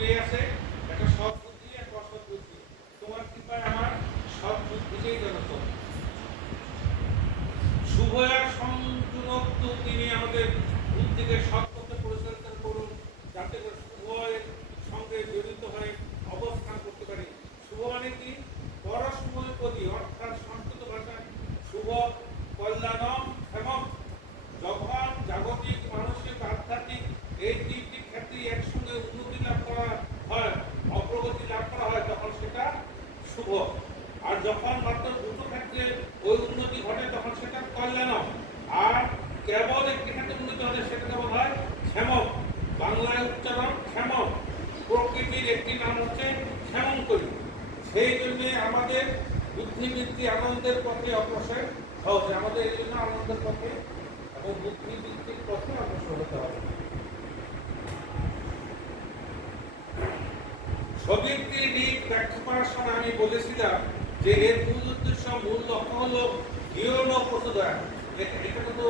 মিলেই আছে, একটা সৎ বুদ্ধি একটা অসৎ বুদ্ধি। তোমার কৃপায় আমার সৎ বুদ্ধিকেই জানত। শুভয়ার সংযুক্ত তিনি আমাদের বুদ্ধিকে সৎ পথে পরিচালিত করুন, যাতে করে শুভয়ের সঙ্গে জড়িত হয়ে অবস্থান করতে পারি। শুভ মানে কি? পরশুভপদী, অর্থাৎ সংস্কৃত ভাষায় শুভ, কল্যাণম, ক্ষেমম। যখন জাগতিক, মানসিক, আধ্যাত্মিক এই তিনটি ক্ষেত্রে একসঙ্গে উন্নতি লাভ করা হয়, অগ্রগতি লাভ করা হয়, তখন সেটা শুভ। আর যখন মাত্র দুটো ক্ষেত্রে ওই উন্নতি ঘটে তখন সেটা কল্যাণম। আর কেবল একটি ক্ষেত্রে উন্নতি হলে সেটা কেবল হয় ক্ষেমম। বাংলায় উচ্চারণ ক্ষেমম। প্রকৃতির একটি নাম হচ্ছে ক্ষেমঙ্করী। সেই জন্য আমাদের বুদ্ধিবৃত্তি আনন্দের পথে অগ্রসর হচ্ছে। আমাদের এই জন্য আনন্দের পথে এবং বুদ্ধিবৃত্তির পথে অগ্রসর হতে হবে। ছবিটির দিক ব্যাখ্যা করার সময় আমি বলেছিলাম যে এর মূল উদ্দেশ্য, মূল লক্ষ্য হলো গৃহণ প্রচোদয়া। এটা কিন্তু